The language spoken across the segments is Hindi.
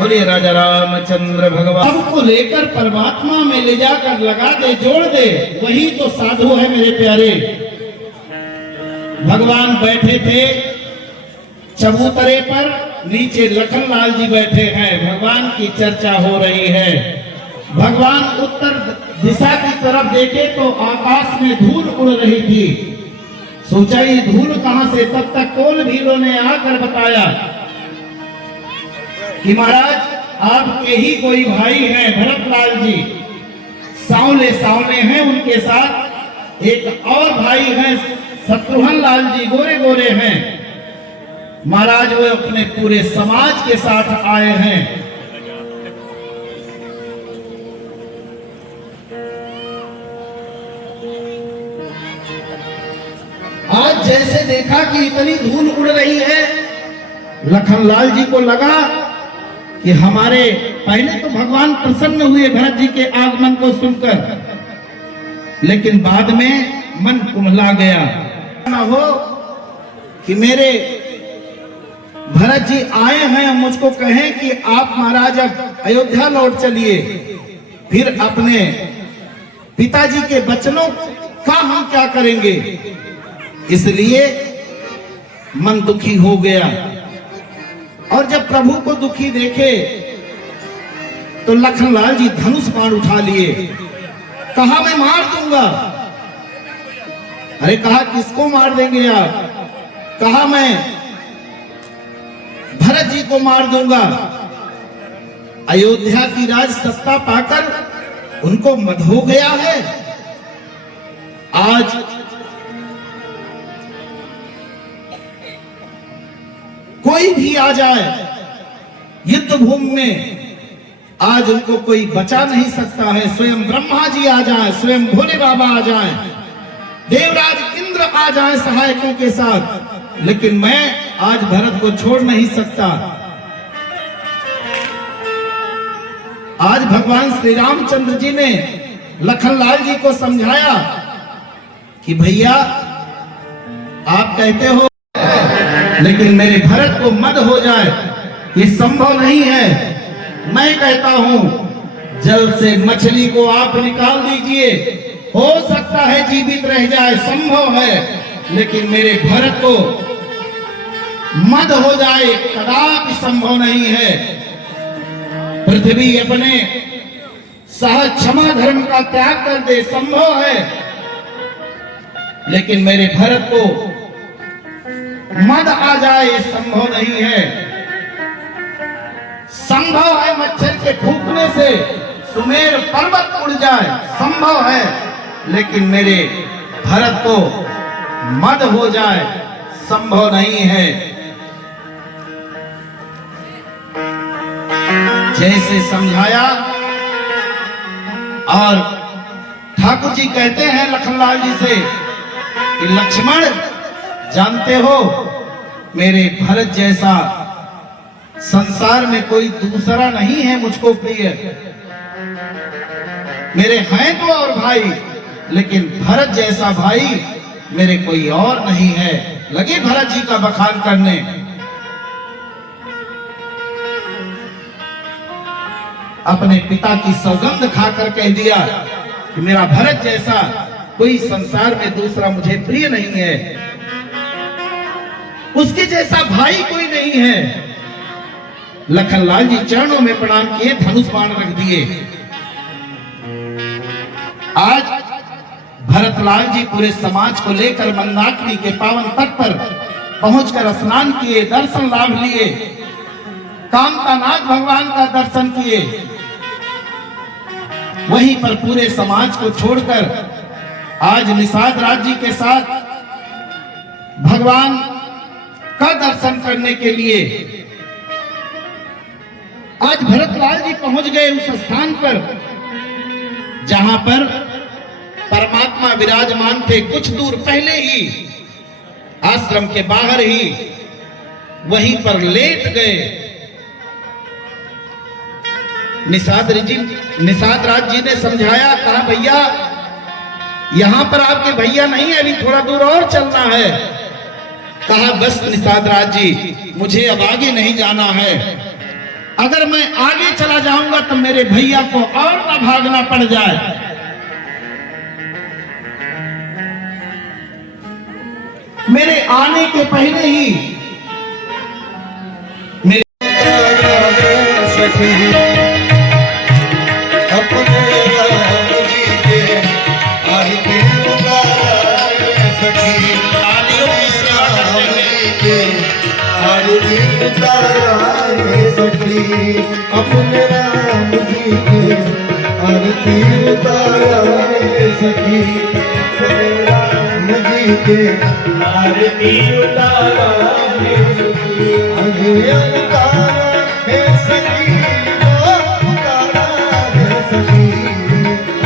बोलिए राजा रामचंद्र भगवान को लेकर परमात्मा में ले जाकर लगा दे, जोड़ दे, वही तो साधु है मेरे प्यारे। भगवान बैठे थे चबूतरे पर, नीचे लखनलाल जी बैठे हैं, भगवान की चर्चा हो रही है। भगवान उत्तर दिशा की तरफ देखे तो आकाश में धूल उड़ रही थी। सोचा ये धूल कहां से, तब तक कोल भीलों ने आकर बताया कि महाराज आपके ही कोई भाई हैं, भरतलाल जी, सांवले सांवले हैं, उनके साथ एक और भाई हैं शत्रुघ्न लाल जी, गोरे गोरे हैं। महाराज वो अपने पूरे समाज के साथ आए हैं। आज जैसे देखा कि इतनी धूल उड़ रही है, लखनलाल जी को लगा कि हमारे, पहले तो भगवान प्रसन्न हुए भरत जी के आगमन को सुनकर, लेकिन बाद में मन कुम्हला गया। ना हो कि मेरे भरत जी आए हैं, मुझको कहें कि आप महाराज अब अयोध्या लौट चलिए, फिर अपने पिताजी के वचनों का हम क्या करेंगे। इसलिए मन दुखी हो गया। और जब प्रभु को दुखी देखे तो लखनलाल जी धनुष बाण उठा लिए, कहा मैं मार दूंगा। अरे कहा किसको मार देंगे आप? कहा मैं भरत जी को मार दूंगा। अयोध्या की राज सत्ता पाकर उनको मद हो गया है। आज कोई भी आ जाए युद्ध भूमि में, आज उनको कोई बचा नहीं सकता है। स्वयं ब्रह्मा जी आ जाएं, स्वयं भोले बाबा आ जाएं, देवराज इंद्र आ जाएं सहायकों के साथ, लेकिन मैं आज भरत को छोड़ नहीं सकता। आज भगवान श्री रामचंद्र जी ने लखनलाल जी को समझाया कि भैया आप कहते हो लेकिन मेरे भरत को मद हो जाए, ये संभव नहीं है। मैं कहता हूं जल से मछली को आप निकाल दीजिए, हो सकता है जीवित रह जाए, संभव है, लेकिन मेरे भरत को मद हो जाए कदापि संभव नहीं है। पृथ्वी अपने सहज क्षमा धर्म का त्याग कर दे, संभव है, लेकिन मेरे भरत को मद आ जाए संभव नहीं है। संभव है मच्छर के फूंकने से सुमेर पर्वत उड़ जाए, संभव है, लेकिन मेरे भरत को मद हो जाए संभव नहीं है। जैसे समझाया, और ठाकुर जी कहते हैं लखनलाल जी से कि लक्ष्मण जानते हो मेरे भरत जैसा संसार में कोई दूसरा नहीं है मुझको प्रिय। मेरे हैं तो और भाई, लेकिन भरत जैसा भाई मेरे कोई और नहीं है। लगे भरत जी का बखान करने। अपने पिता की सौगंध खाकर कह दिया कि मेरा भरत जैसा कोई संसार में दूसरा मुझे प्रिय नहीं है, उसके जैसा भाई कोई नहीं है। लखनलाल जी चरणों में प्रणाम किए, धनुष बाण रख दिए। आज भरतलाल जी पूरे समाज को लेकर मंदाकिनी के पावन तट पर पहुंचकर स्नान किए, दर्शन लाभ लिए, कामतानाथ भगवान का दर्शन किए। वहीं पर पूरे समाज को छोड़कर आज निषाद राज जी के साथ भगवान का दर्शन करने के लिए आज भरतलाल जी पहुंच गए उस स्थान पर जहां पर परमात्मा विराजमान थे। कुछ दूर पहले ही आश्रम के बाहर ही वहीं पर लेट गए। निषाद राज जी ने समझाया, कहा भैया यहां पर आपके भैया नहीं है, अभी थोड़ा दूर और चलना है। कहा बस निषाद राज जी, मुझे अब आगे नहीं जाना है, अगर मैं आगे चला जाऊंगा तो मेरे भैया को और ना भागना पड़ जाए। मेरे आने के पहले ही मेरे सखी अपने राम जी के आरती उतारे सखी, राम जी के आरती उतारे सखी, अपने राम जी के आरती उतारे सखी, अपने राम जी के आरती उतारे सखी। अगे उतारा है सखी, उतारा है सखी,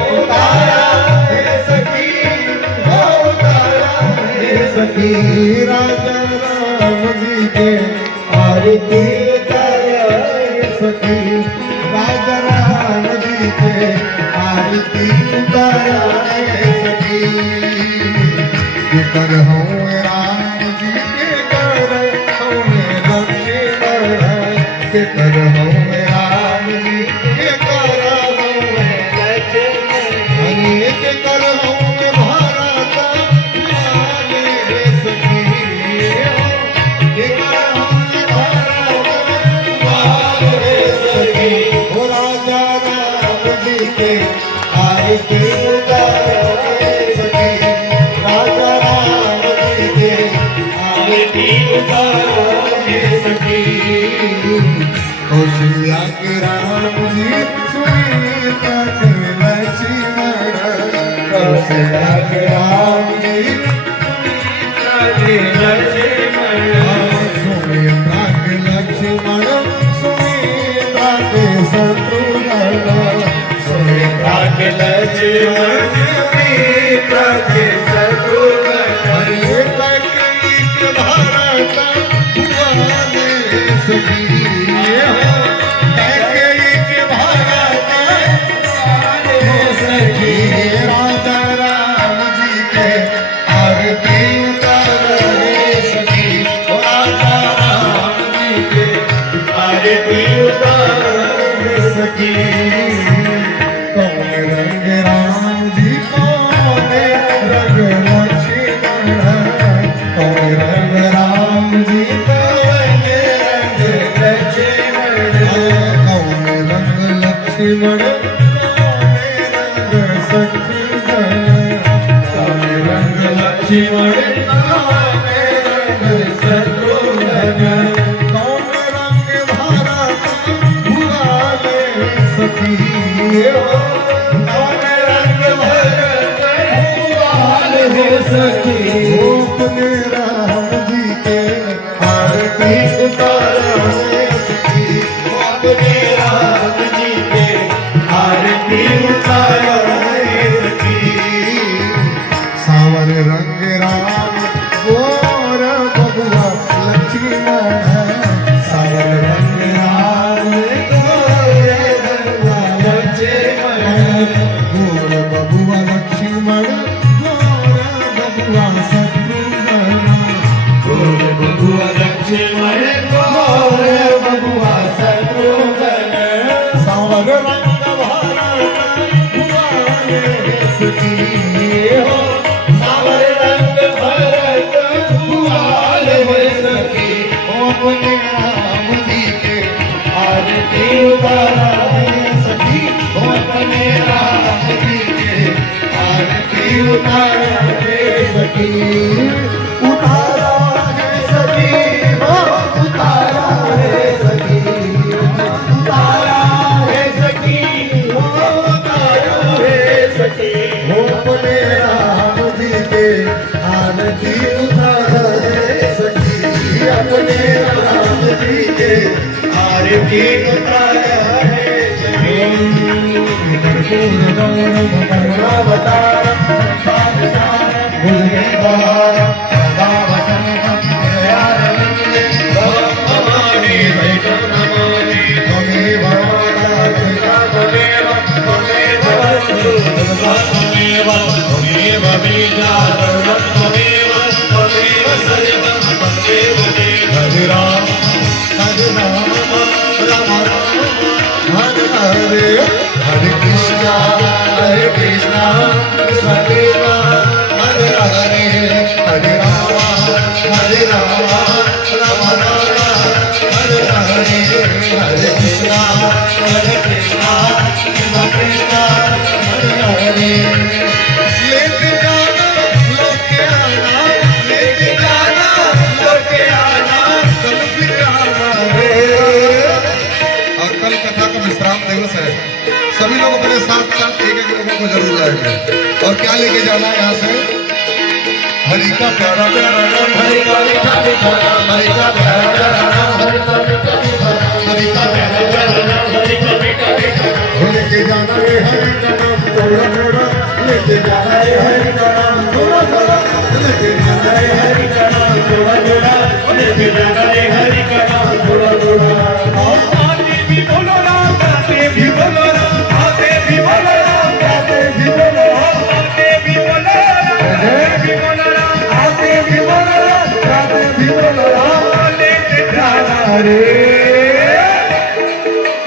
उतारा है सखी, उतारा है सखी, राजा राम जी के आरती उतारा है सखी, राजा राम जी के आरती उतारा है सखी। ये कर हूँ राम जी के कर हूँ लक्ष्मण, के कर हूँ राम जी के कर हूँ लक्ष्मण, के कर हूँ भारत माने सखी, के कर हूँ भारत माने सखी, ओ राजा राम जी के आरती उतारे सखी, राजा राम जी के आरती उतारे सखी। कौशल्या के राम जी सुनीता के लक्ष्मण, कौशल्या के राम जी सुनीता के लक्ष्मण, सुनीता के लक्ष्मण, सुनीता के शत्रुघ्न, सुनीता के लक्ष्मण, सुनीता के शत्रुघ्न, हरे कैकेयी के भारत भुआने सखी, कैकेयी के भारत भुआने सखी, राजा राम जी के आरती उतारे सखी, राजा राम जी के आरती उतारे सखी। कौन रंग राम जी कौन रंग लक्ष्मण, कौन रंग राम जी कौन रंग लक्ष्मण, कौन रंग लक्ष्मण, कौन रंग शत्रुघ्न, कौन रंग लक्ष्मण, कौन रंग शत्रुघ्न, कौन रंग भारत भुआने सखी, कौन रंग भारत भुआने सखी, अपने राम जी के आरती उतारे सखी, अपने राम जी के आरती उतारे सखी। सावर रंग राम गोर बबुआ लक्ष्मण, सावर रंग राम गोर बबुआ लक्ष्मण, गोर बबुआ लक्ष्मण, गोर बबुआ शत्रुघ्न, गोर बबुआ लक्ष्मण, गोर बबुआ शत्रुघ्न, सावर रंग भारत भुआने सखी, हो सावर रंग भारत भुआने सखी, अपने राम जी के आरती उतारे सखी, अपने राम जी के आरती उतारे सखी, उतारा है सखी, उतारा है सखी, उतारा है सखी, उतारा है सखी, अपने राम जी के आरती उतारे सखी, अपने राम जी के आरती उतारे सखी। हरे कृष्णा कृष्ण कृष्ण हरे हरे हरे राम राम राम हरे हरे हरे कृष्णा कृष्ण कृष्ण हरे हरे लेके जाना लेके आना लेके जाना लेके आना कल फिर आना रे। और कल कथा का विश्राम दिवस है, सभी लोग अपने साथ साथ एक एक लोगों को जरूर लाएंगे। और क्या लेके जाना है यहाँ से? हरि का प्यारा प्यारा नाम, हरि का मीठा मीठा नाम, हरि का प्यारा प्यारा नाम, हरि का मीठा मीठा नाम, हरि का प्यारा प्यारा नाम, हरि का मीठा मीठा नाम। लेके जाना है हरि का नाम थोड़ा थोड़ा, लेके जाना है हरि का नाम थोड़ा थोड़ा, लेके जाना है हरि का नाम थोड़ा थोड़ा, लेके जाना है हरि का नाम थोड़ा थोड़ा। आते भी बोलो राम, गाते भी बोलो राम, आते भी बोलो राम, गाते भी बोलो राम, आते भी बोलो राम, गाते भी बोलो राम, आते भी बोलो राम, गाते भी बोलो राम। लेके जाना रे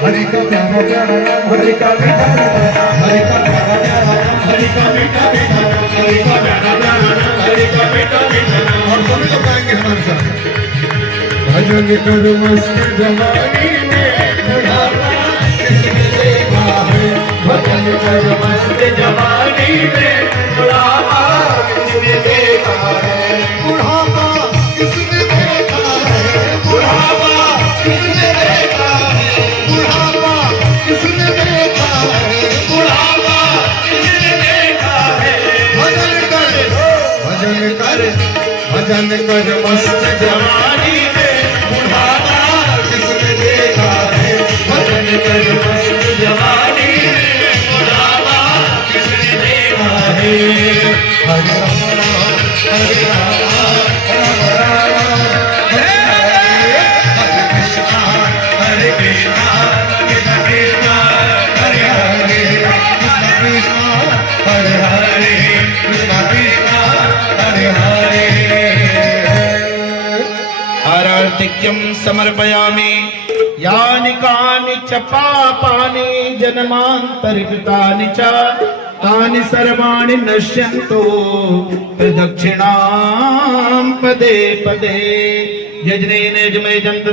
हरि का प्यारा प्यारा नाम, हरि का मीठा मीठा नाम, हरि का प्यारा प्यारा नाम, हरि का मीठा मीठा नाम, हरि का प्यारा प्यारा नाम, हरि का मीठा मीठा नाम। और सभी लोग गाएंगे हमारे साथ। भजन कर मस्त जवानी में बुढ़ापा किसने देखा है, भजन कर मस्त जवानी में बुढ़ापा किसने देखा है, बुढ़ापा किसने देखा है, बुढ़ापा किसने देखा है, बुढ़ापा किसने देखा है, बुढ़ापा किसने देखा है। भजन कर भजन कर मस्त जवानी में बुढ़ापा किसने देखा है, भजन कर मस्त जवानी में बुढ़ापा किसने देखा है। हरे राम हरे राम राम राम हरे हरे कृष्णा कृष्ण कृष्ण हरे हरे कृष्ण कृष्ण हरे हरे कृष्ण कृष्ण हरे हरे। आरार्तिक्यं समर्पयामि यानि कानि च पापानि जन्मान्तरितानि च तानि सर्वाणि नश्यन्तो प्रदक्षिणां पदे पदे। यजने जमे जन्त